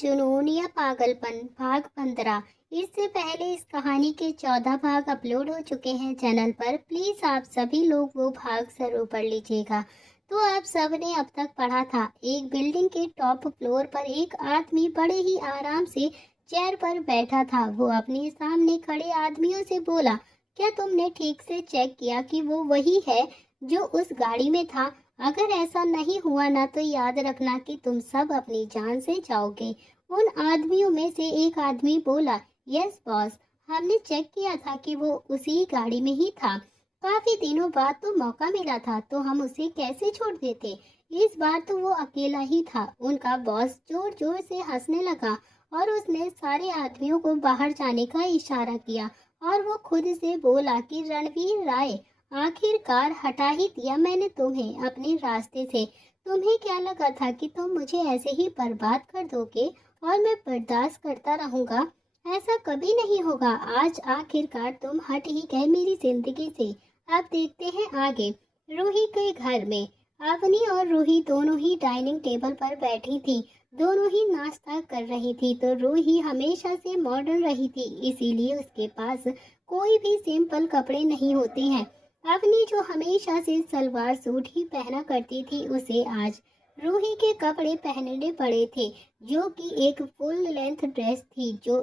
जुनून या पागलपन भाग 15। इससे पहले इस कहानी के 14 भाग अपलोड हो चुके हैं चैनल पर। प्लीज आप सभी लोग वो भाग जरूर पढ़ लीजिएगा। तो आप सब ने अब तक पढ़ा था, एक बिल्डिंग के टॉप फ्लोर पर एक आदमी बड़े ही आराम से चेयर पर बैठा था। वो अपने सामने खड़े आदमियों से बोला, क्या तुमने ठीक से चेक किया कि वो वही है जो उस गाड़ी में था? अगर ऐसा नहीं हुआ ना तो याद रखना कि तुम सब अपनी जान से जाओगे। उन आदमियों में से एक आदमी बोला, यस बॉस, हमने चेक किया था कि वो उसी गाड़ी में ही था। काफी दिनों बाद तो मौका मिला था तो हम उसे कैसे छोड़ देते। इस बार तो वो अकेला ही था। उनका बॉस जोर जोर से हंसने लगा और उसने सारे आदमियों को बाहर जाने का इशारा किया और वो खुद से बोला कि रणवीर राय, आखिरकार हटा ही दिया मैंने तुम्हें अपने रास्ते से। तुम्हें क्या लगा था कि तुम मुझे ऐसे ही बर्बाद कर दोगे और मैं बर्दाश्त करता रहूंगा? ऐसा कभी नहीं होगा। आज आखिरकार तुम हट ही गए मेरी जिंदगी से। अब देखते हैं आगे। रूही के घर में अवनी और रूही दोनों ही डाइनिंग टेबल पर बैठी थी। दोनों ही नाश्ता कर रही थी। तो रूही हमेशा से मॉडर्न रही थी, इसीलिए उसके पास कोई भी सिंपल कपड़े नहीं होते हैं। अवनी जो हमेशा से सलवार सूट ही पहना करती थी, उसे आज रूही के कपड़े पहनने पड़े थे, जो कि एक फुल लेंथ ड्रेस थी जो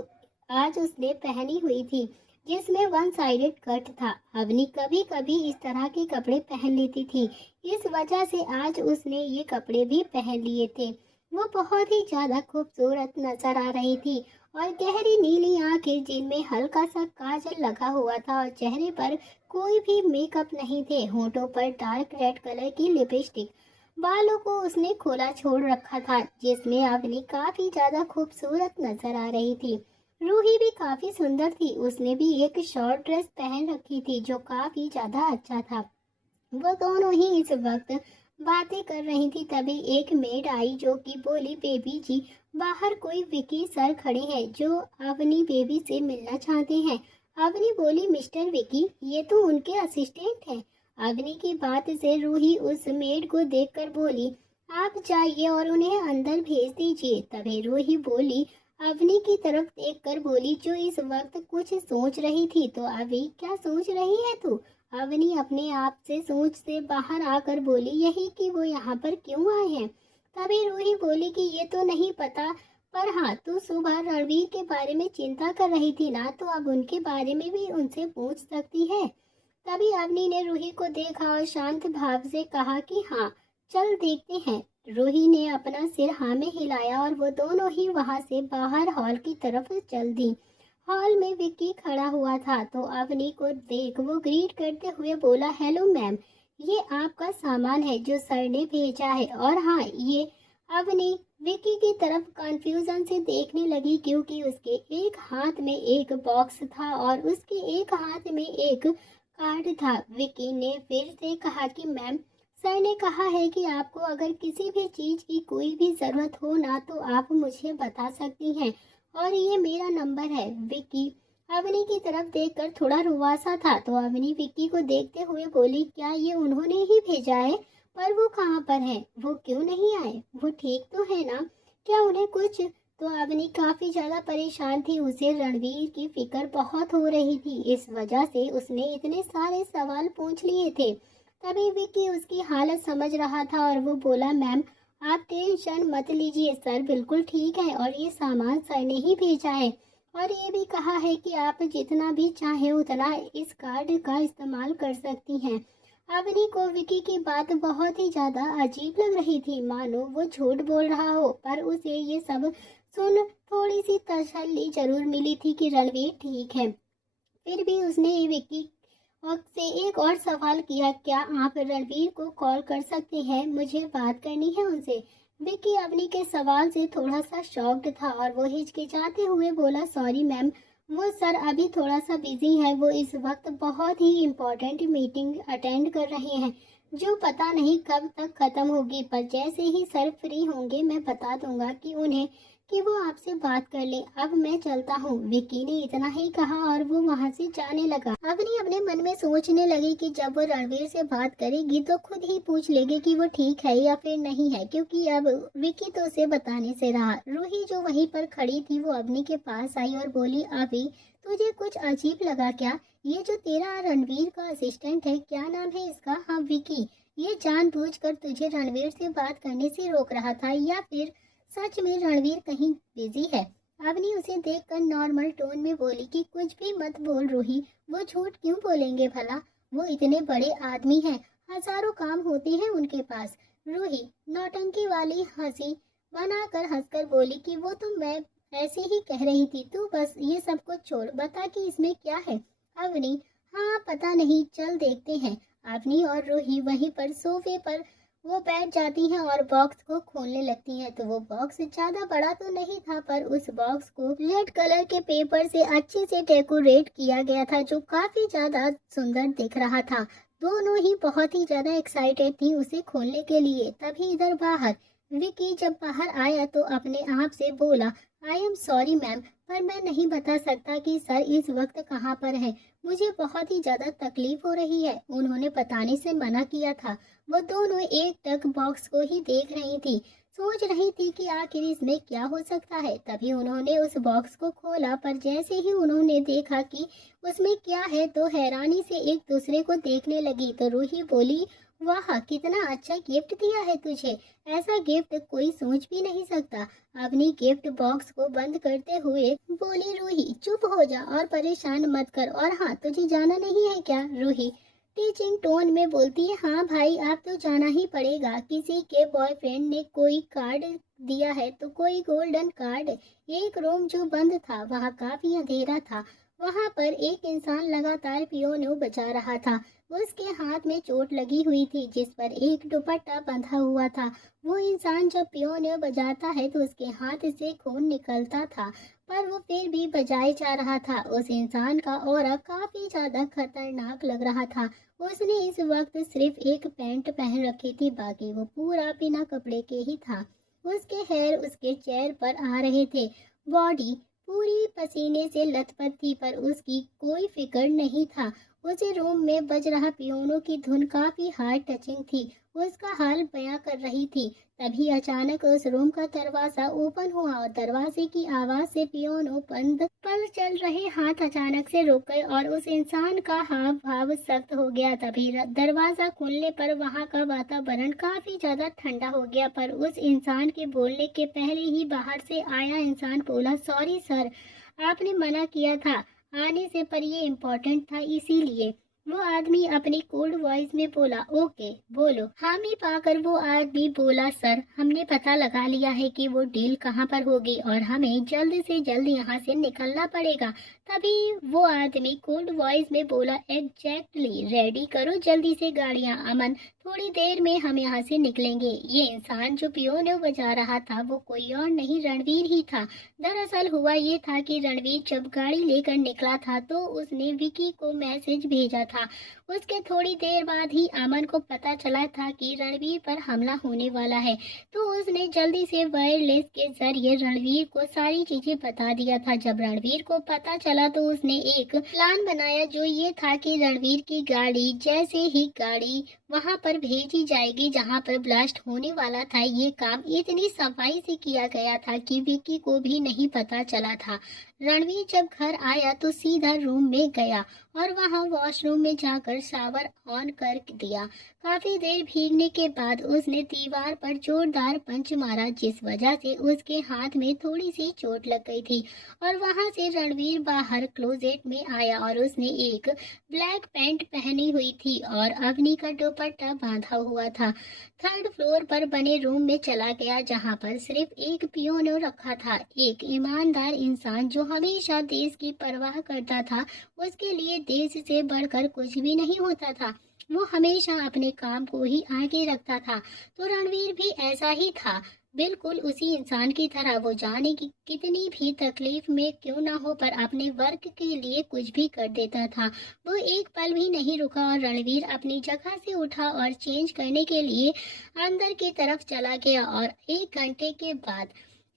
आज उसने पहनी हुई थी, जिसमें वन साइडेड कट था। अवनी कभी कभी इस तरह के कपड़े पहन लेती थी, इस वजह से आज उसने ये कपड़े भी पहन लिए थे। वो बहुत ही ज्यादा खूबसूरत नजर आ रही थी और गहरी नीली आंखें जिनमें हल्का सा काजल लगा हुआ था और चेहरे पर कोई भी मेकअप नहीं थे। होठों पर डार्क रेड कलर की लिपस्टिक, बालों को उसने खोला छोड़ रखा था, जिसमें अवनी काफी ज्यादा खूबसूरत नजर आ रही थी। रूही भी काफी सुंदर थी। उसने भी एक शॉर्ट ड्रेस पहन रखी थी जो काफी ज्यादा अच्छा था। वो दोनों ही इस वक्त बातें कर रही थी। तभी एक मेड आई जो कि बोली, बेबी जी, बाहर कोई विकी सर खड़े हैं जो अवनी बेबी से मिलना चाहते हैं। अवनी बोली, मिस्टर विकी, ये तो उनके असिस्टेंट हैं। अवनी की बात से रूही उस मेड को देखकर बोली, आप जाइए और उन्हें अंदर भेज दीजिए। तभी रूही बोली, अवनी की तरफ देखकर बोली, जो इस वक्त कुछ सोच रही थी। तो अभी क्या सोच रही है तू? अवनी अपने आप से सोच से बाहर आकर बोली, यही कि वो यहाँ पर क्यों आए हैं। तभी रूही बोली कि ये तो नहीं पता, पर हाँ, तू सुबह रणवीर के बारे में चिंता कर रही थी ना, तो अब उनके बारे में भी उनसे पूछ सकती है। तभी अवनी ने रूही को देखा और शांत भाव से कहा कि हाँ, चल देखते हैं। रूही ने अपना सिर हाँ में हिलाया और वो दोनों ही वहां से बाहर हॉल की तरफ चल दी। हॉल में विक्की खड़ा हुआ था तो अवनी को देख वो ग्रीट करते हुए बोला, हेलो मैम, ये आपका सामान है जो सर ने भेजा है। और हाँ, ये अवनी विक्की की तरफ कंफ्यूजन से देखने लगी, क्योंकि उसके एक हाथ में एक बॉक्स था और उसके एक हाथ में एक कार्ड था। विक्की ने फिर से कहा कि मैम, सर ने कहा है कि आपको अगर किसी भी चीज की कोई भी जरूरत हो ना तो आप मुझे बता सकती हैं और ये मेरा नंबर है। विक्की अवनी की तरफ देखकर थोड़ा रुआसा था तो अवनी विक्की को देखते हुए बोली, क्या ये उन्होंने ही भेजा है? पर वो कहाँ पर है? वो क्यों नहीं आए? वो ठीक तो है ना? क्या उन्हें कुछ? तो अवनी काफी ज्यादा परेशान थी। उसे रणवीर की फिक्र बहुत हो रही थी, इस वजह से उसने इतने सारे सवाल पूछ लिए थे। तभी विक्की उसकी हालत समझ रहा था और वो बोला, मैम, आप टेंशन मत लीजिए, सर बिल्कुल ठीक है और ये सामान सर ने ही भेजा है और ये भी कहा है कि आप जितना भी चाहें उतना इस कार्ड का इस्तेमाल कर सकती हैं। अवनी को विकी की बात बहुत ही ज्यादा अजीब लग रही थी, मानो वो झूठ बोल रहा हो, पर उसे ये सब सुन थोड़ी सी तसल्ली जरूर मिली थी कि रणवीर ठीक है। फिर भी उसने विक्की और से एक और सवाल किया, क्या आप रणवीर को कॉल कर सकते हैं? मुझे बात करनी है उनसे। विक्की अवनी के सवाल से थोड़ा सा शॉक्ड था और वो हिचकिचाते हुए बोला, सॉरी मैम, वो सर अभी थोड़ा सा बिजी है। वो इस वक्त बहुत ही इम्पोर्टेंट मीटिंग अटेंड कर रहे हैं जो पता नहीं कब तक खत्म होगी, पर जैसे ही सर फ्री होंगे मैं बता दूंगा कि उन्हें कि वो आपसे बात कर ले। अब मैं चलता हूँ। विक्की ने इतना ही कहा और वो वहाँ से जाने लगा। अवनी अपने मन में सोचने लगी कि जब वो रणवीर से बात करेगी तो खुद ही पूछ लेगी कि वो ठीक है या फिर नहीं है, क्योंकि अब विक्की तो उसे बताने से रहा। रूही जो वहीं पर खड़ी थी वो अवनी के पास आई और बोली, अभी तुझे कुछ अजीब लगा क्या? ये जो तेरा रणवीर का असिस्टेंट है, क्या नाम है इसका? हाँ विक्की। ये जानबूझकर तुझे रणवीर से बात करने से रोक रहा था या फिर सच में रणवीर कहीं बिजी है? अवनी उसे देखकर नॉर्मल टोन में बोली कि कुछ भी मत बोल रूही, वो झूठ क्यों बोलेंगे भला? वो इतने बड़े आदमी हैं, हजारों काम होते हैं उनके पास। रूही नौटंकी वाली हंसी बनाकर हंसकर बोली कि वो तो मैं ऐसे ही कह रही थी, तू बस ये सब कुछ छोड़, बता कि इसमें क्या है? अवनी, हाँ पता नहीं, चल देखते हैं। अवनी और रूही वहीं पर सोफे पर वो बैठ जाती हैं और बॉक्स को खोलने लगती हैं। तो वो बॉक्स ज्यादा बड़ा तो नहीं था, पर उस बॉक्स को रेड कलर के पेपर से अच्छे से डेकोरेट किया गया था, जो काफी ज्यादा सुंदर दिख रहा था। दोनों ही बहुत ही ज्यादा एक्साइटेड थी उसे खोलने के लिए। तभी इधर बाहर विकी जब बाहर आया तो अपने आप से बोला, आई एम सॉरी मैम, पर मैं नहीं बता सकता कि सर इस वक्त कहाँ पर है। मुझे बहुत ही ज्यादा तकलीफ हो रही है, उन्होंने बताने से मना किया था। वो दोनों एक टक बॉक्स को ही देख रही थी, सोच रही थी कि आखिर इसमें क्या हो सकता है। तभी उन्होंने उस बॉक्स को खोला, पर जैसे ही उन्होंने देखा कि उसमें क्या है तो हैरानी से एक दूसरे को देखने लगी। तो रूही बोली, वाह कितना अच्छा गिफ्ट दिया है तुझे, ऐसा गिफ्ट कोई सोच भी नहीं सकता। अपनी गिफ्ट बॉक्स को बंद करते हुए बोली रूही, चुप हो जा और परेशान मत कर। और हाँ, तुझे जाना नहीं है क्या? रूही टीचिंग टोन में बोलती है, हाँ भाई आप तो जाना ही पड़ेगा। किसी के बॉयफ्रेंड ने कोई कार्ड दिया है तो कोई गोल्डन कार्ड। एक रूम जो बंद था, वहाँ काफी अंधेरा था। वहाँ पर एक इंसान लगातार पियोनो बजा रहा था। उसके हाथ में चोट लगी हुई थी जिस पर एक दुपट्टा बंधा हुआ था। वो इंसान जब पियोनो बजाता है तो उसके हाथ से खून निकलता था, पर वो फिर भी बजाए जा रहा था। उस इंसान का ऑरा काफी ज्यादा खतरनाक लग रहा था। उसने इस वक्त सिर्फ एक पैंट पहन रखी थी, बाकी वो पूरा बिना कपड़े के ही था। उसके हेयर उसके चेहरे पर आ रहे थे। बॉडी पूरी पसीने से लथपथ थी, पर उसकी कोई फिक्र नहीं था। उसी रूम में बज रहा पियोनो की धुन काफी हार्ड टचिंग थी, उसका हाल बयां कर रही थी। तभी अचानक उस रूम का दरवाजा ओपन हुआ और दरवाजे की आवाज से पियोनो बंद पर चल रहे हाथ अचानक से रुक गए और उस इंसान का हाव भाव सख्त हो गया। तभी दरवाजा खुलने पर वहां का वातावरण काफी ज्यादा ठंडा हो गया, पर उस इंसान के बोलने के पहले ही बाहर से आया इंसान बोला, सॉरी सर, आपने मना किया था आने से, पर ये इम्पोर्टेंट था इसीलिए। वो आदमी अपनी कोल्ड वॉइस में बोला, ओके बोलो। हामी पाकर वो आदमी बोला, सर हमने पता लगा लिया है कि वो डील कहाँ पर होगी और हमें जल्द से जल्द यहाँ से निकलना पड़ेगा। तभी वो आदमी कोल्ड वॉइस में बोला, एग्जैक्टली, रेडी करो जल्दी से गाड़ियाँ अमन, थोड़ी देर में हम यहाँ से निकलेंगे। ये इंसान जो पियोनो बजा रहा था वो कोई और नहीं रणवीर ही था। दरअसल हुआ ये था कि रणवीर जब गाड़ी लेकर निकला था तो उसने विकी को मैसेज भेजा था। उसके थोड़ी देर बाद ही अमन को पता चला था कि रणवीर पर हमला होने वाला है, तो उसने जल्दी से वायरलेस के जरिए रणवीर को सारी चीजें बता दिया था। जब रणवीर को पता चला तो उसने एक प्लान बनाया, जो ये था कि रणवीर की गाड़ी, जैसे ही गाड़ी वहां पर भेजी जाएगी जहां पर ब्लास्ट होने वाला था, ये काम इतनी सफाई से किया गया था कि विकी को भी नहीं पता चला था। रणवीर जब घर आया तो सीधा रूम में गया और वहां वॉशरूम में जाकर शावर ऑन कर दिया। काफी देर भीगने के बाद उसने दीवार पर जोरदार पंच मारा, जिस वजह से उसके हाथ में थोड़ी सी चोट लग गई थी। और वहां से रणवीर बाहर क्लोजेट में आया और उसने एक ब्लैक पैंट पहनी हुई थी और अवनी का दुपट्टा बांधा हुआ था। थर्ड फ्लोर पर बने रूम में चला गया जहां पर सिर्फ एक पियोनो रखा था। एक ईमानदार इंसान जो हमेशा देश की परवाह करता था, उसके लिए देश से बढ़कर कुछ भी नहीं होता था। वो हमेशा अपने काम को ही आगे रखता था। तो रणवीर भी ऐसा ही था, बिल्कुल उसी इंसान की तरह। वो जाने की कितनी भी तकलीफ में क्यों ना हो, पर अपने वर्क के लिए कुछ भी कर देता था। वो एक पल भी नहीं रुका और रणवीर अपनी जगह से उठा और चेंज करने के लिए अंदर की तरफ चला गया। और 1 घंटे के बाद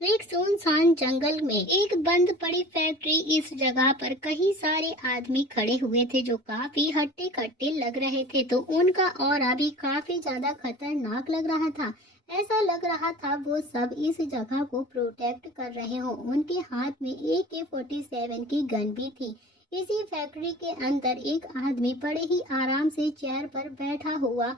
एक सुनसान जंगल में एक बंद पड़ी फैक्ट्री। इस जगह पर कई सारे आदमी खड़े हुए थे जो काफी हट्टे कट्टे लग रहे थे, तो उनका ऑरा भी काफी ज्यादा खतरनाक लग रहा था। ऐसा लग रहा था वो सब इस जगह को प्रोटेक्ट कर रहे हो। उनके हाथ में AK-47 की गन भी थी। इसी फैक्ट्री के अंदर एक आदमी बड़े ही आराम से चेयर पर बैठा हुआ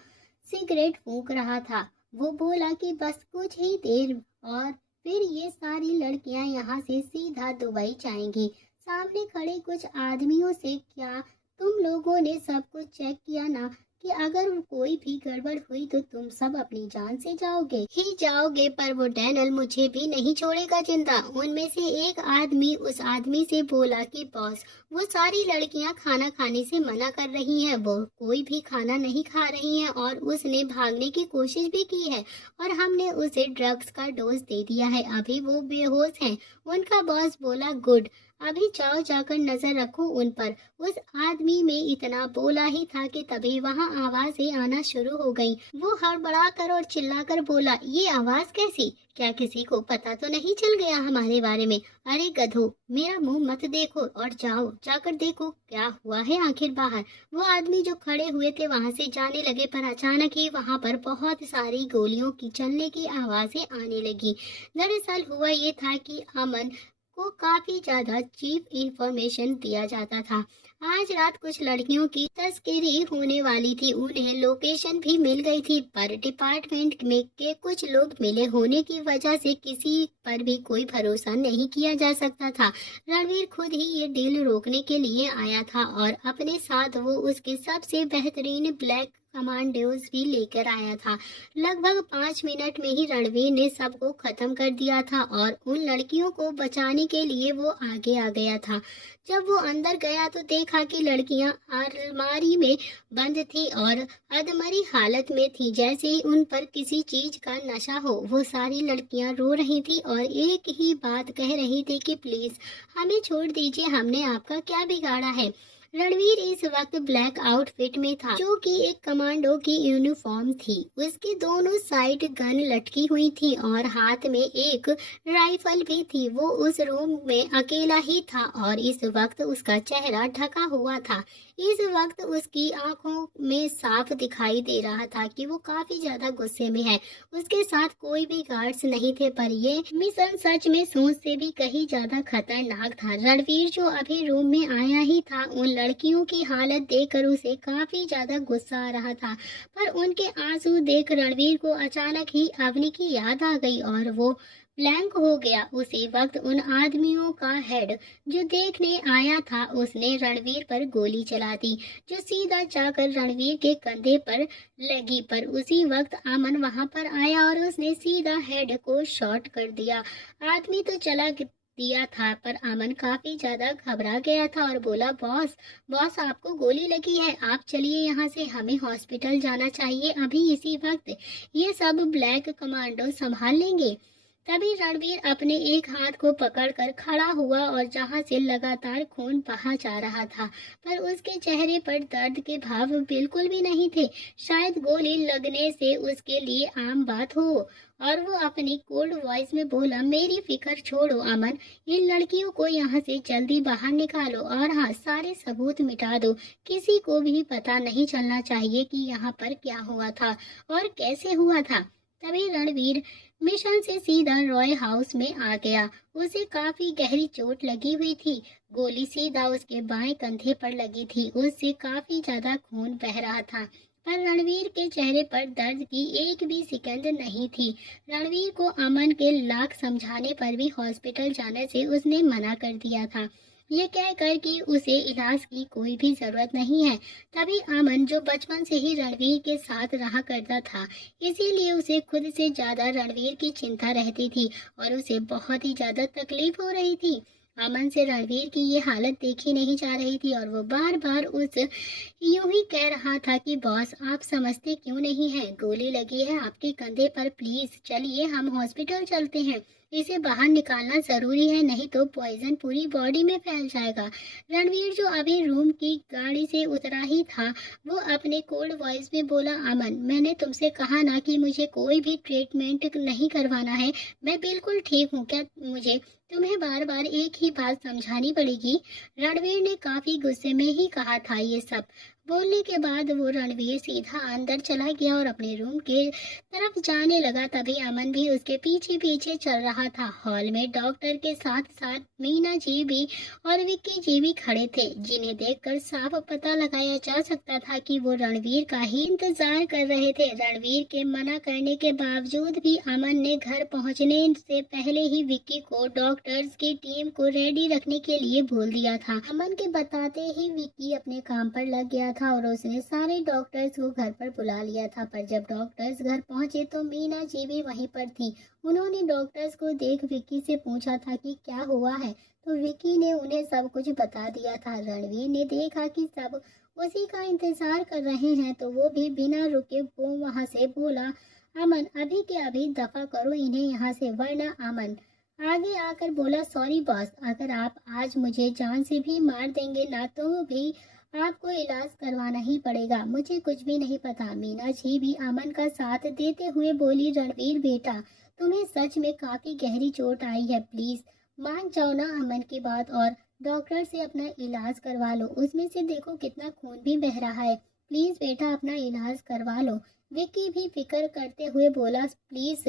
सिगरेट फूंक रहा था। वो बोला कि बस कुछ ही देर और फिर ये सारी लड़कियां यहाँ से सीधा दुबई जाएंगी। सामने खड़े कुछ आदमियों से, क्या तुम लोगों ने सब कुछ चेक किया ना, कि अगर कोई भी गड़बड़ हुई तो तुम सब अपनी जान से जाओगे, पर वो डैनल मुझे भी नहीं छोड़ेगा जिंदा। उनमें से एक आदमी उस आदमी से बोला कि बॉस, वो सारी लड़कियां खाना खाने से मना कर रही हैं, वो कोई भी खाना नहीं खा रही हैं और उसने भागने की कोशिश भी की है और हमने उसे ड्रग्स का डोज दे दिया है, अभी वो बेहोश हैं। उनका बॉस बोला गुड, अभी जाओ जाकर नजर रखो उन पर। उस आदमी में इतना बोला ही था कि तभी वहां आवाजें आना शुरू हो गई। वो हड़बड़ा कर और चिल्लाकर बोला, ये आवाज कैसी? क्या किसी को पता तो नहीं चल गया हमारे बारे में? अरे गधो, मेरा मुंह मत देखो और जाओ जाकर देखो क्या हुआ है आखिर बाहर। वो आदमी जो खड़े हुए थे वहां से जाने लगे, पर अचानक ही वहां पर बहुत सारी गोलियों की चलने की आवाजें आने लगी। दरअसल हुआ ये था कि अमन को काफी ज्यादा चीप इंफॉर्मेशन दिया जाता था। आज रात कुछ लड़कियों की तस्करी होने वाली थी। उन्हें लोकेशन भी मिल गई थी, पर डिपार्टमेंट में के कुछ लोग मिले होने की वजह से किसी पर भी कोई भरोसा नहीं किया जा सकता था। रणवीर खुद ही ये डील रोकने के लिए आया था और अपने साथ वो उसके सबसे बेहतरीन ब्लैक कमांडोज भी लेकर आया था। लगभग 5 मिनट में ही रणवीर ने सबको खत्म कर दिया था और उन लड़कियों को बचाने के लिए वो आगे आ गया था। जब वो अंदर गया तो देखा कि लड़कियां अलमारी में बंद थी और अधमरी हालत में थी, जैसे ही उन पर किसी चीज का नशा हो। वो सारी लड़कियां रो रही थी और एक ही बात कह रही थी कि प्लीज हमें छोड़ दीजिए, हमने आपका क्या बिगाड़ा है। रणवीर इस वक्त ब्लैक आउटफिट में था, जो कि एक कमांडो की यूनिफॉर्म थी। उसके दोनों साइड गन लटकी हुई थी और हाथ में एक राइफल भी थी। वो उस रूम में अकेला ही था और इस वक्त उसका चेहरा ढका हुआ था। इस वक्त उसकी आंखों में साफ दिखाई दे रहा था कि वो काफी ज्यादा गुस्से में है। उसके साथ कोई भी गार्ड्स नहीं थे, पर ये मिशन सच में सोच से भी कहीं ज्यादा खतरनाक था। रणवीर जो अभी रूम में आया ही था, उन लड़कियों की हालत देखकर उसे काफी ज्यादा गुस्सा आ रहा था, पर उनके आंसू देख रणवीर को अचानक ही अवनी की याद आ गई और वो ब्लैंक हो गया। उसी वक्त उन आदमियों का हेड जो देखने आया था, उसने रणवीर पर गोली चला दी, जो सीधा जाकर रणवीर के कंधे पर लगी। पर उसी वक्त अमन वहां पर आया और उसने सीधा हेड को शॉट कर दिया। आदमी तो चला दिया था, पर अमन काफी ज्यादा घबरा गया था और बोला, बॉस बॉस आपको गोली लगी है, आप चलिए यहाँ से, हमें हॉस्पिटल जाना चाहिए अभी इसी वक्त, ये सब ब्लैक कमांडो संभाल लेंगे। तभी रणवीर अपने एक हाथ को पकड़कर खड़ा हुआ और जहां से लगातार खून बहा जा रहा था, पर उसके चेहरे पर दर्द के भाव बिल्कुल भी नहीं थे। शायद गोली लगने से उसके लिए आम बात हो। और वो अपनी कोल्ड वॉइस में बोला, मेरी फिक्र छोड़ो अमन, इन लड़कियों को यहाँ से जल्दी बाहर निकालो और हाँ, सारे सबूत मिटा दो। किसी को भी पता नहीं चलना चाहिए कि यहाँ पर क्या हुआ था और कैसे हुआ था। तभी रणवीर मिशन से सीधा रॉय हाउस में आ गया। उसे काफी गहरी चोट लगी हुई थी। गोली सीधा उसके बाएं कंधे पर लगी थी। उससे काफी ज्यादा खून बह रहा था, पर रणवीर के चेहरे पर दर्द की एक भी सेकंड नहीं थी। रणवीर को अमन के लाख समझाने पर भी हॉस्पिटल जाने से उसने मना कर दिया था, ये कहकर कि उसे इलाज की कोई भी जरूरत नहीं है। तभी अमन, जो बचपन से ही रणवीर के साथ रहा करता था, इसीलिए उसे खुद से ज्यादा रणवीर की चिंता रहती थी और उसे बहुत ही ज्यादा तकलीफ हो रही थी। अमन से रणवीर की ये हालत देखी नहीं जा रही थी और वो बार बार उस यूं ही कह रहा था कि बॉस आप समझते क्यों नहीं है, गोली लगी है आपके कंधे पर, प्लीज चलिए हम हॉस्पिटल चलते हैं। इसे बाहर निकालना जरूरी है, नहीं तो पॉइजन पूरी बॉडी में फैल जाएगा। रणवीर जो अभी रूम की गाड़ी से उतरा ही था, वो अपने कोल्ड वॉइस में बोला, अमन मैंने तुमसे कहा ना कि मुझे कोई भी ट्रीटमेंट नहीं करवाना है। मैं बिल्कुल ठीक हूँ। क्या मुझे तुम्हें बार बार एक ही बात समझानी पड़ेगी? रणवीर ने काफी गुस्से में ही कहा था ये सब। बोलने के बाद वो रणवीर सीधा अंदर चला गया और अपने रूम के तरफ जाने लगा। तभी अमन भी उसके पीछे पीछे चल रहा था। हॉल में डॉक्टर के साथ साथ मीना जी भी और विक्की जी भी खड़े थे, जिन्हें देखकर साफ पता लगाया जा सकता था कि वो रणवीर का ही इंतजार कर रहे थे। रणवीर के मना करने के बावजूद भी अमन ने घर पहुंचने से पहले ही विक्की को डॉक्टर्स की टीम को रेडी रखने के लिए बोल दिया था। अमन के बताते ही विक्की अपने काम पर लग गया था और उसने सारे डॉक्टर्स को घर पर बुला लिया था। पर जब डॉक्टर्स घर पहुंचे तो मीना जी भी वहीं पर थी। उन्होंने डॉक्टर्स को देख विक्की से पूछा था कि क्या हुआ है, तो विक्की ने उन्हें सब कुछ बता दिया था। रणवीर ने देखा कि सब उसी का इंतजार कर रहे हैं, तो वो भी बिना रुके वो वहां से बोला, अमन अभी के अभी दफा करो इन्हें यहाँ से, वरना अमन आगे आकर बोला, सॉरी बॉस, अगर आप आज मुझे जान से भी मार देंगे ना तो भी आपको इलाज करवाना ही पड़ेगा। मुझे कुछ भी नहीं पता। मीना जी भी अमन का साथ देते हुए बोली, रणवीर बेटा तुम्हें सच में काफी गहरी चोट आई है, प्लीज मान जाओ ना अमन की बात और डॉक्टर से अपना इलाज करवा लो। उसमें से देखो कितना खून भी बह रहा है, प्लीज बेटा अपना इलाज करवा लो। विक्की भी फिक्र करते हुए बोला, प्लीज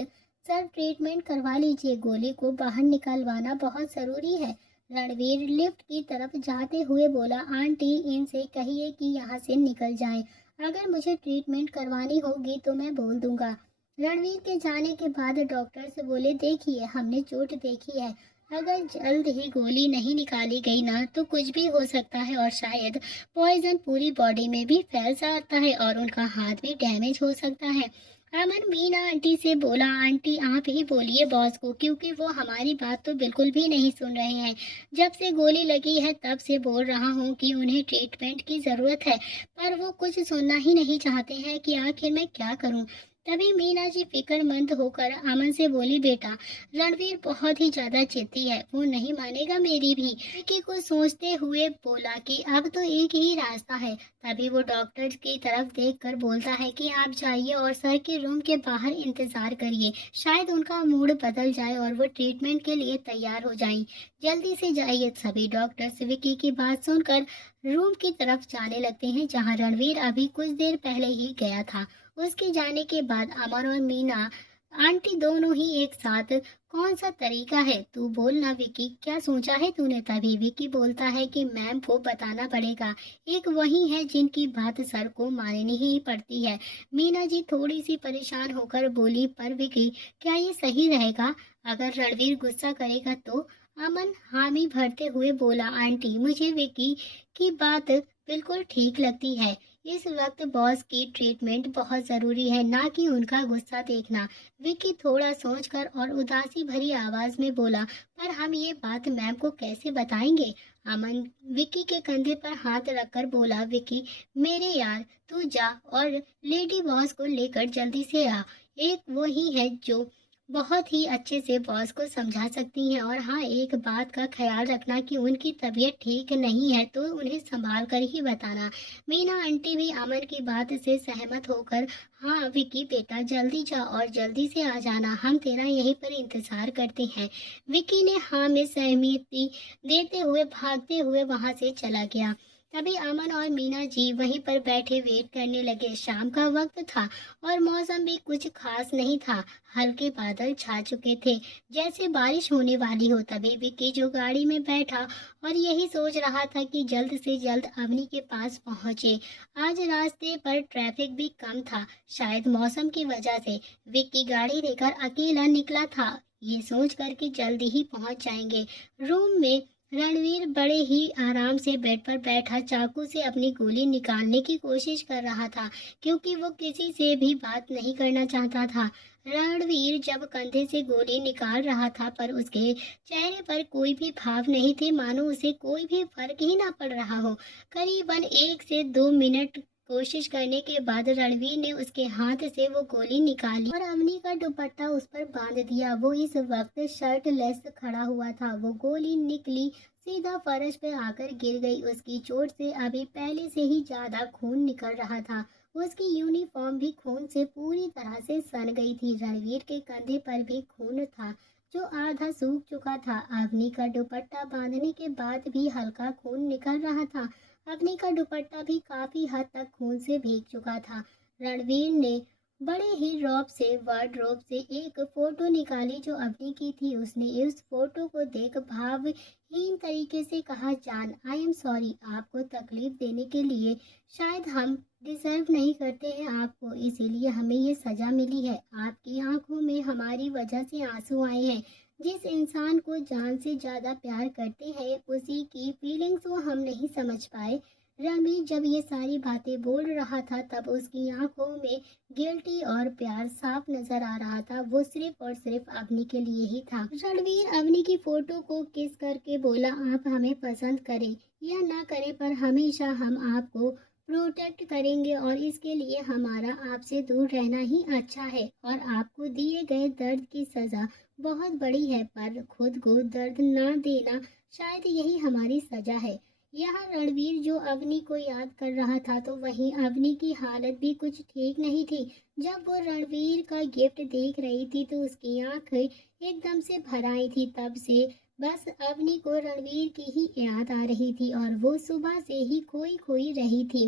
सर ट्रीटमेंट करवा लीजिए, गोली को बाहर निकलवाना बहुत जरूरी है। रणवीर लिफ्ट की तरफ जाते हुए बोला, आंटी इनसे कहिए कि यहाँ से निकल जाएं। अगर मुझे ट्रीटमेंट करवानी होगी तो मैं बोल दूंगा। रणवीर के जाने के बाद डॉक्टर से बोले, देखिए हमने चोट देखी है, अगर जल्द ही गोली नहीं निकाली गई ना तो कुछ भी हो सकता है और शायद पॉइजन पूरी बॉडी में भी फैल सकता है और उनका हाथ भी डैमेज हो सकता है। अमन मीना आंटी से बोला, आंटी आप ही बोलिए बॉस को, क्योंकि वो हमारी बात तो बिल्कुल भी नहीं सुन रहे हैं। जब से गोली लगी है तब से बोल रहा हूँ कि उन्हें ट्रीटमेंट की जरूरत है, पर वो कुछ सुनना ही नहीं चाहते हैं कि आखिर मैं क्या करूँ। तभी मीना जी फिक्रमंद होकर अमन से बोली, बेटा रणवीर बहुत ही ज्यादा जिद्दी है, वो नहीं मानेगा मेरी भी। विकी को सोचते हुए बोला कि अब तो एक ही रास्ता है। तभी वो डॉक्टर की तरफ देखकर बोलता है कि आप जाइए और सर के रूम के बाहर इंतजार करिए, शायद उनका मूड बदल जाए और वो ट्रीटमेंट के लिए तैयार हो जाएं। जल्दी से जाइए। सभी डॉक्टर्स विकी की बात सुनकर रूम की तरफ जाने लगते हैं जहाँ रणवीर अभी कुछ देर पहले ही गया था। उसके जाने के बाद अमर और मीना आंटी दोनों ही एक साथ, कौन सा तरीका है तू बोल ना विकी, क्या सोचा है तूने? तभी विकी बोलता है कि मैम को बताना पड़ेगा, एक वही है जिनकी बात सर को माननी ही पड़ती है। मीना जी थोड़ी सी परेशान होकर बोली, पर विकी क्या ये सही रहेगा? अगर रणवीर गुस्सा करेगा तो? अमन हामी भरते हुए बोला, आंटी मुझे विकी की बात बिल्कुल ठीक लगती है। इस वक्त बॉस की ट्रीटमेंट बहुत जरूरी है, ना कि उनका गुस्सा देखना। विकी थोड़ा सोचकर और उदासी भरी आवाज में बोला, पर हम ये बात मैम को कैसे बताएंगे? अमन विकी के कंधे पर हाथ रखकर बोला, विकी मेरे यार तू जा और लेडी बॉस को लेकर जल्दी से आ। एक वो ही है जो बहुत ही अच्छे से बॉस को समझा सकती हैं। और हाँ, एक बात का ख्याल रखना कि उनकी तबीयत ठीक नहीं है तो उन्हें संभाल कर ही बताना। मीना आंटी भी अमन की बात से सहमत होकर, हाँ विकी बेटा जल्दी जा और जल्दी से आ जाना, हम तेरा यहीं पर इंतजार करते हैं। विकी ने हाँ में सहमति देते हुए भागते हुए वहां से चला गया। तभी अमन और मीना जी वहीं पर बैठे वेट करने लगे। शाम का वक्त था और मौसम भी कुछ खास नहीं था, हल्के बादल छा चुके थे, जैसे बारिश होने वाली हो। तभी विक्की जो गाड़ी में बैठा और यही सोच रहा था कि जल्द से जल्द अवनी के पास पहुंचे। आज रास्ते पर ट्रैफिक भी कम था, शायद मौसम की वजह से। विक्की गाड़ी लेकर अकेला निकला था, ये सोच कर कि जल्दी ही पहुंच जाएंगे। रूम में रणवीर बड़े ही आराम से बेड पर बैठा चाकू से अपनी गोली निकालने की कोशिश कर रहा था, क्योंकि वो किसी से भी बात नहीं करना चाहता था। रणवीर जब कंधे से गोली निकाल रहा था पर उसके चेहरे पर कोई भी भाव नहीं थे, मानो उसे कोई भी फर्क ही ना पड़ रहा हो। करीबन 1 से 2 मिनट कोशिश करने के बाद रणवीर ने उसके हाथ से वो गोली निकाली और अवनी का दुपट्टा उस पर बांध दिया। वो इस वक्त शर्टलेस खड़ा हुआ था। वो गोली निकली सीधा फर्श पे आकर गिर गई। उसकी चोट से अभी पहले से ही ज्यादा खून निकल रहा था। उसकी यूनिफॉर्म भी खून से पूरी तरह से सन गई थी। रणवीर के कंधे पर भी खून था जो आधा सूख चुका था। अवनी का दुपट्टा बांधने के बाद भी हल्का खून निकल रहा था। अवनी का दुपट्टा भी काफी हद तक खून से भीग चुका था। रणवीर ने बड़े ही रौब से वार्डरोब से एक फोटो निकाली जो अवनी की थी। उसने इस फोटो को देख भावहीन तरीके से कहा, जान, आई एम सॉरी आपको तकलीफ देने के लिए। शायद हम डिजर्व नहीं करते हैं आपको, इसीलिए हमें ये सजा मिली है। आपकी आंखों में हमारी वजह से आंसू आए हैं। जिस इंसान को जान से ज्यादा प्यार करते हैं उसी की फीलिंग्स को हम नहीं समझ पाए। रणवीर जब ये सारी बातें बोल रहा था तब उसकी आंखों में गिल्टी और प्यार साफ नजर आ रहा था। वो सिर्फ और सिर्फ अवनी के लिए ही था। रणवीर अवनी की फोटो को किस करके बोला, आप हमें पसंद करें या ना करें पर हमेशा हम आपको प्रोटेक्ट करेंगे और इसके लिए हमारा आपसे दूर रहना ही अच्छा है। और आपको दिए गए दर्द की सजा बहुत बड़ी है पर खुद को दर्द ना देना शायद यही हमारी सजा है। यहाँ रणवीर जो अवनी को याद कर रहा था तो वहीं अवनी की हालत भी कुछ ठीक नहीं थी। जब वो रणवीर का गिफ्ट देख रही थी तो उसकी आंखें एकदम से भर आई थी। तब से बस अवनी को रणवीर की ही याद आ रही थी और वो सुबह से ही खोई खोई रही थी।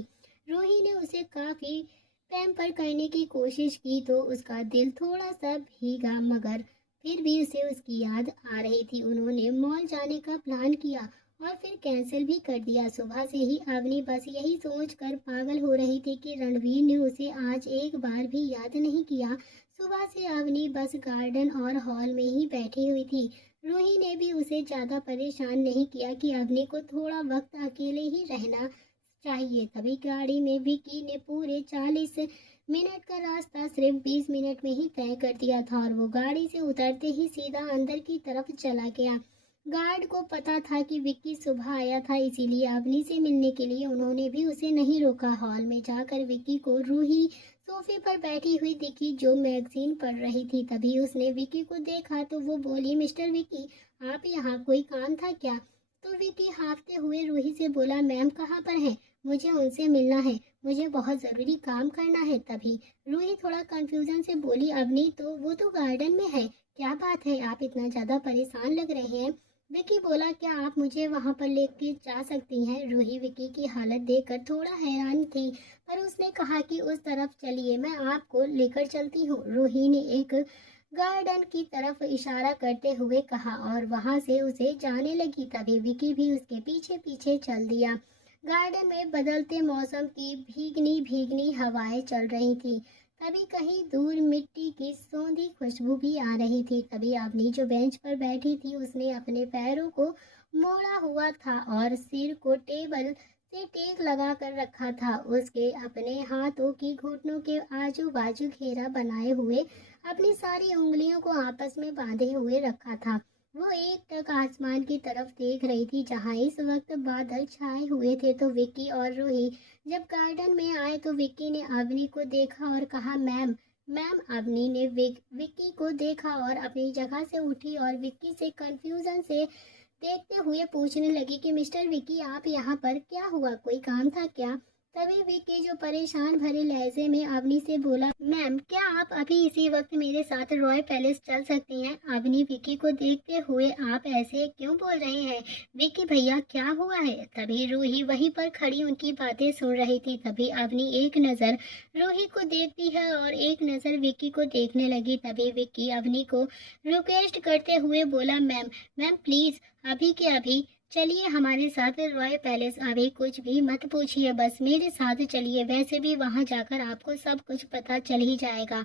रूही ने उसे काफी पैम्पर करने की कोशिश की तो उसका दिल थोड़ा सा भीगा, मगर फिर भी उसे उसकी याद आ रही थी। उन्होंने मॉल जाने का प्लान किया और फिर कैंसिल भी कर दिया। सुबह से ही अवनी बस यही सोच कर पागल हो रही थी कि रणवीर ने उसे आज एक बार भी याद नहीं किया। सुबह से अवनी बस गार्डन और हॉल में ही बैठी हुई थी। रूही ने भी उसे ज्यादा परेशान नहीं किया कि अवनी को थोड़ा वक्त अकेले ही रहना चाहिए। तभी गाड़ी में विकी ने पूरे 40 मिनट का रास्ता सिर्फ 20 मिनट में ही तय कर दिया था और वो गाड़ी से उतरते ही सीधा अंदर की तरफ चला गया। गार्ड को पता था कि विक्की सुबह आया था, इसीलिए अवनी से मिलने के लिए उन्होंने भी उसे नहीं रोका। हॉल में जाकर विक्की को रूही सोफे पर बैठी हुई दिखी जो मैगजीन पढ़ रही थी। तभी उसने विक्की को देखा तो वो बोली, मिस्टर विक्की, आप यहाँ, कोई काम था क्या? तो विक्की हाफते हुए रूही से बोला, मैम कहाँ पर हैं? मुझे उनसे मिलना है, मुझे बहुत ज़रूरी काम करना है। तभी रूही थोड़ा कंफ्यूजन से बोली, अवनी तो वो तो गार्डन में है, क्या बात है, आप इतना ज़्यादा परेशान लग रहे हैं? विकी बोला, क्या आप मुझे वहां पर लेके जा सकती हैं? रूही विकी की हालत देखकर थोड़ा हैरान थी पर उसने कहा कि उस तरफ चलिए, मैं आपको लेकर चलती हूँ। रूही ने एक गार्डन की तरफ इशारा करते हुए कहा और वहां से उसे जाने लगी। तभी विकी भी उसके पीछे पीछे चल दिया। गार्डन में बदलते मौसम की भीगनी भीगनी हवाएं चल रही थी। तभी कहीं दूर मिट्टी की सौंधी खुशबू भी आ रही थी। तभी अवनी जो बेंच पर बैठी थी उसने अपने पैरों को मोड़ा हुआ था और सिर को टेबल से टेक लगा कर रखा था। उसके अपने हाथों की घुटनों के आजू बाजू घेरा बनाए हुए अपनी सारी उंगलियों को आपस में बांधे हुए रखा था। वो एक टक आसमान की तरफ देख रही थी जहाँ इस वक्त बादल छाए हुए थे। तो विक्की और रूही जब गार्डन में आए तो विक्की ने अवनी को देखा और कहा, मैम। मैम अवनी ने विक्की को देखा और अपनी जगह से उठी और विक्की से कंफ्यूजन से देखते हुए पूछने लगी कि मिस्टर विक्की, आप यहाँ पर, क्या हुआ, कोई काम था क्या? तभी विक्की जो परेशान भरे लहजे में अवनी से बोला, मैम क्या आप अभी इसी वक्त मेरे साथ रॉय पैलेस चल सकती हैं? अवनी विक्की को देखते हुए, आप ऐसे क्यों बोल रहे हैं विक्की भैया, क्या हुआ है? तभी रूही वहीं पर खड़ी उनकी बातें सुन रही थी। तभी अवनी एक नजर रूही को देखती है और एक नजर विक्की को देखने लगी। तभी विक्की अवनी को रिक्वेस्ट करते हुए बोला, मैम, मैम प्लीज अभी के अभी चलिए हमारे साथ रॉय पैलेस। अभी कुछ भी मत पूछिए, बस मेरे साथ चलिए, वैसे भी वहां जाकर आपको सब कुछ पता चल ही जाएगा।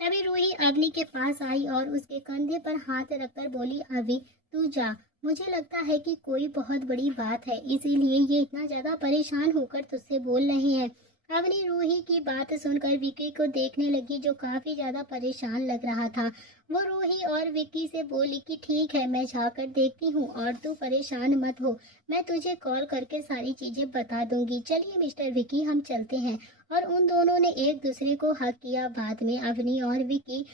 तभी रूही अवनी के पास आई और उसके कंधे पर हाथ रखकर बोली, अभी तू जा, मुझे लगता है कि कोई बहुत बड़ी बात है, इसीलिए ये इतना ज्यादा परेशान होकर तुझसे बोल रहे हैं। अवनी रूही की बात सुनकर विक्की को देखने लगी, जो काफी ज्यादा परेशान लग रहा था। वो रूही और विक्की से बोली कि ठीक है, मैं जाकर देखती हूँ और तू परेशान मत हो, मैं तुझे कॉल करके सारी चीजें बता दूंगी। चलिए मिस्टर विक्की, हम चलते हैं। और उन दोनों ने एक दूसरे को हक किया। बाद में अवनी और विक्की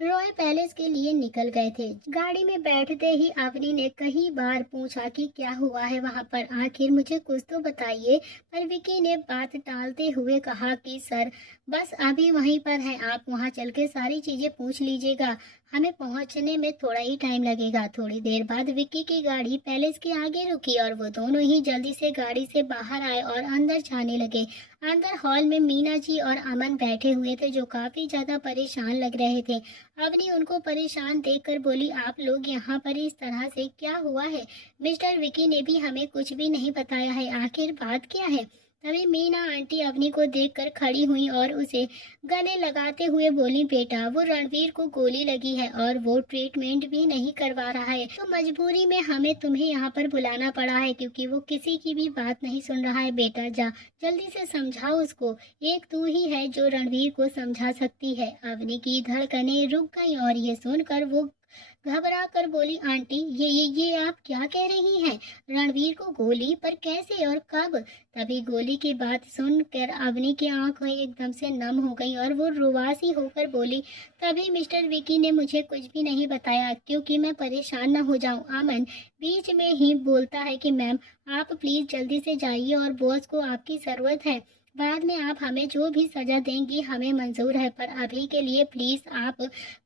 रॉय पैलेस के लिए निकल गए थे। गाड़ी में बैठते ही अवनी ने कई बार पूछा कि क्या हुआ है वहां पर, आखिर मुझे कुछ तो बताइए। पर विकी ने बात टालते हुए कहा कि सर, बस अभी वहीं पर है, आप वहां चल के सारी चीजें पूछ लीजिएगा, हमें पहुंचने में थोड़ा ही टाइम लगेगा। थोड़ी देर बाद विक्की की गाड़ी पैलेस के आगे रुकी और वो दोनों ही जल्दी से गाड़ी से बाहर आए और अंदर जाने लगे। अंदर हॉल में मीना जी और अमन बैठे हुए थे, जो काफी ज्यादा परेशान लग रहे थे। अवनी उनको परेशान देखकर बोली, आप लोग यहाँ पर इस तरह से, क्या हुआ है? मिस्टर विकी ने भी हमें कुछ भी नहीं बताया है, आखिर बात क्या है? तभी मीना आंटी अवनी को देखकर खड़ी हुई और उसे गले लगाते हुए बोली, बेटा, वो रणवीर को गोली लगी है और वो ट्रीटमेंट भी नहीं करवा रहा है, तो मजबूरी में हमें तुम्हें यहाँ पर बुलाना पड़ा है, क्योंकि वो किसी की भी बात नहीं सुन रहा है। बेटा जा, जल्दी से समझाओ उसको, एक तू ही है जो रणवीर को समझा सकती है। अवनी की धड़कनें रुक गई और ये सुनकर वो घबरा कर बोली, आंटी, ये आप क्या कह रही हैं? रणवीर को गोली? पर कैसे और कब? तभी गोली की बात सुनकर अवनी की आंखें एकदम से नम हो गई और वो रुआसी होकर बोली, तभी मिस्टर विकी ने मुझे कुछ भी नहीं बताया, क्योंकि मैं परेशान न हो जाऊं। अमन बीच में ही बोलता है कि मैम, आप प्लीज जल्दी से जाइए और बॉस को आपकी जरूरत है, बाद में आप हमें जो भी सजा देंगी हमें मंजूर है, पर अभी के लिए प्लीज आप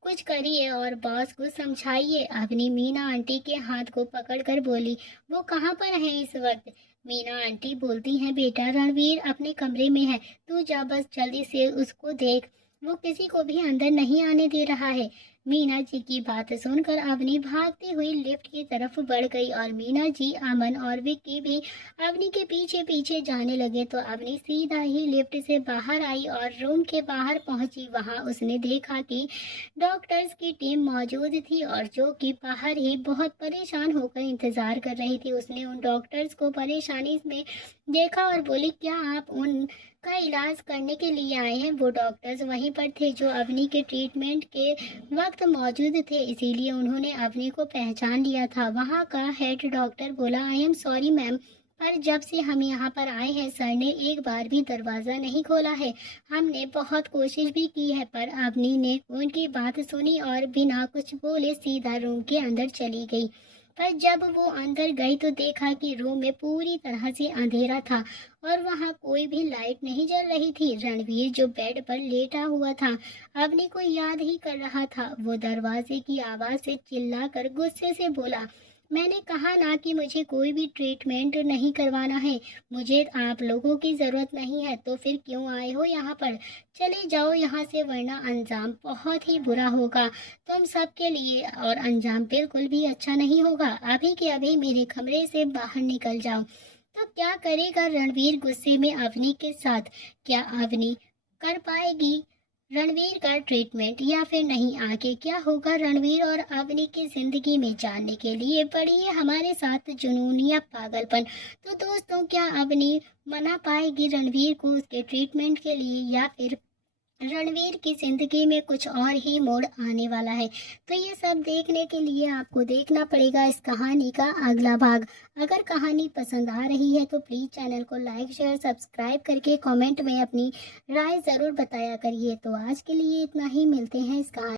कुछ करिए और बॉस को समझाइए। अवनी मीना आंटी के हाथ को पकड़कर बोली, वो कहाँ पर है इस वक्त? मीना आंटी बोलती हैं, बेटा, रणवीर अपने कमरे में है, तू जा, बस जल्दी से उसको देख, वो किसी को भी अंदर नहीं आने दे रहा है। मीना जी की बात सुनकर अवनी भागती हुई लिफ्ट की तरफ बढ़ गई और मीना जी, अमन और विक्की भी अवनी के पीछे पीछे जाने लगे। तो अवनी सीधा ही लिफ्ट से बाहर आई और रूम के बाहर पहुंची। वहां उसने देखा कि डॉक्टर्स की टीम मौजूद थी और जो कि बाहर ही बहुत परेशान होकर इंतजार कर रही थी। उसने उन डॉक्टर्स को परेशानी में देखा और बोली, क्या आप उन का इलाज करने के लिए आए हैं? वो डॉक्टर्स वहीं पर थे जो अवनी के ट्रीटमेंट के वक्त मौजूद थे, इसीलिए उन्होंने अवनी को पहचान लिया था। वहाँ का हेड डॉक्टर बोला, आई एम सॉरी मैम, पर जब से हम यहाँ पर आए हैं सर ने एक बार भी दरवाज़ा नहीं खोला है। हमने बहुत कोशिश भी की है, पर अवनी ने उनकी बात सुनी और बिना कुछ बोले सीधा रूम के अंदर चली गई। पर जब वो अंदर गई तो देखा कि रूम में पूरी तरह से अंधेरा था और वहाँ कोई भी लाइट नहीं जल रही थी। रणवीर जो बेड पर लेटा हुआ था अवनी को याद ही कर रहा था। वो दरवाजे की आवाज से चिल्लाकर गुस्से से बोला, मैंने कहा ना कि मुझे कोई भी ट्रीटमेंट नहीं करवाना है, मुझे आप लोगों की जरूरत नहीं है, तो फिर क्यों आए हो यहाँ पर? चले जाओ यहाँ से, वरना अंजाम बहुत ही बुरा होगा तुम सब के लिए, और अंजाम बिल्कुल भी अच्छा नहीं होगा। अभी के अभी मेरे कमरे से बाहर निकल जाओ। तो क्या करेगा रणवीर गुस्से में अवनी के साथ? क्या अवनी कर पाएगी रणवीर का ट्रीटमेंट या फिर नहीं? आगे क्या होगा रणवीर और अवनी की जिंदगी में, जानने के लिए पढ़िए हमारे साथ जुनून या पागलपन। तो दोस्तों, क्या अवनी मना पाएगी रणवीर को उसके ट्रीटमेंट के लिए, या फिर रणवीर की जिंदगी में कुछ और ही मोड़ आने वाला है? तो ये सब देखने के लिए आपको देखना पड़ेगा इस कहानी का अगला भाग। अगर कहानी पसंद आ रही है तो प्लीज चैनल को लाइक शेयर सब्सक्राइब करके कमेंट में अपनी राय जरूर बताया करिए। तो आज के लिए इतना ही, मिलते हैं इस कहानी